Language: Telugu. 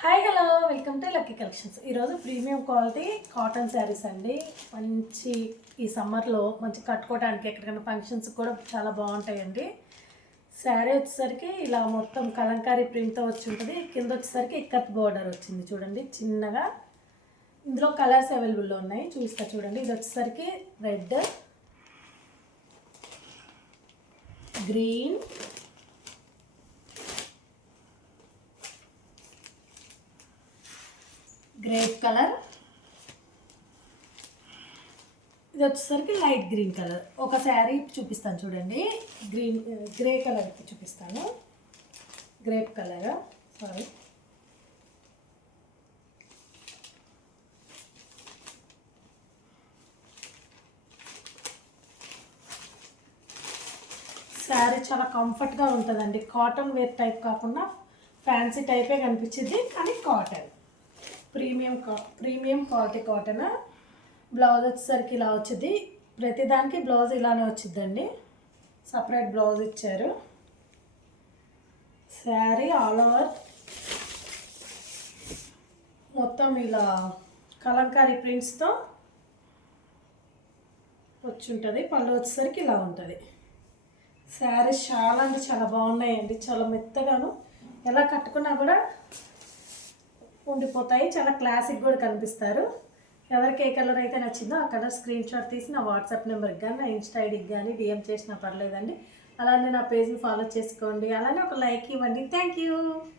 Hi hello welcome to lucky collections. ఈరోజు ప్రీమియం క్వాలిటీ కాటన్ శారీస్ అండి. మంచి ఈ సమ్మర్లో మంచి కట్టుకోవడానికి ఎక్కడికైనా ఫంక్షన్స్ కూడా చాలా బాగుంటాయండి. శారీ వచ్చేసరికి ఇలా మొత్తం కలంకారీ ప్రింట్తో వచ్చి ఉంటుంది. కింద వచ్చేసరికి ఇక్కత్ బోర్డర్ వచ్చింది చూడండి చిన్నగా. ఇందులో కలర్స్ అవైలబుల్లో ఉన్నాయి, చూస్తా చూడండి. ఇది వచ్చేసరికి రెడ్, గ్రీన్, గ్రేప్ కలర్, ఇది వచ్చేసరికి లైట్ గ్రీన్ కలర్. ఒక శారీ చూపిస్తాను చూడండి. గ్రే కలర్కి చూపిస్తాను. గ్రేప్ కలర్, సారీ, శారీ చాలా కంఫర్ట్గా ఉంటుందండి. కాటన్ వేర్ టైప్ కాకుండా ఫ్యాన్సీ టైపే కనిపించింది, కానీ cotton premium quality cotton. Blouse వచ్చేసరికి ఇలా వచ్చింది. ప్రతిదానికి బ్లౌజ్ ఇలానే వచ్చిందండి, సపరేట్ బ్లౌజ్ ఇచ్చారు. శారీ ఆల్ ఓవర్ మొత్తం ఇలా కలంకారీ ప్రింట్స్తో వచ్చి ఉంటుంది. పళ్ళు వచ్చేసరికి ఇలా ఉంటుంది. శారీస్ చాలా అంటే చాలా బాగున్నాయండి, చాలా మెత్తగాను, ఎలా కట్టుకున్నా కూడా ఉండిపోతాయి. చాలా క్లాసిక్ కూడా కనిపిస్తారు. ఎవరికి ఏ కలర్ అయితే నచ్చిందో ఆ కలర్ స్క్రీన్ షాట్ తీసి నా వాట్సాప్ నెంబర్కి కానీ నా ఇన్స్టా ఐడికి కానీ డిఎం చేసినా పర్లేదండి. అలానే నా పేజ్ని ఫాలో చేసుకోండి, అలానే ఒక లైక్ ఇవ్వండి. Thank you.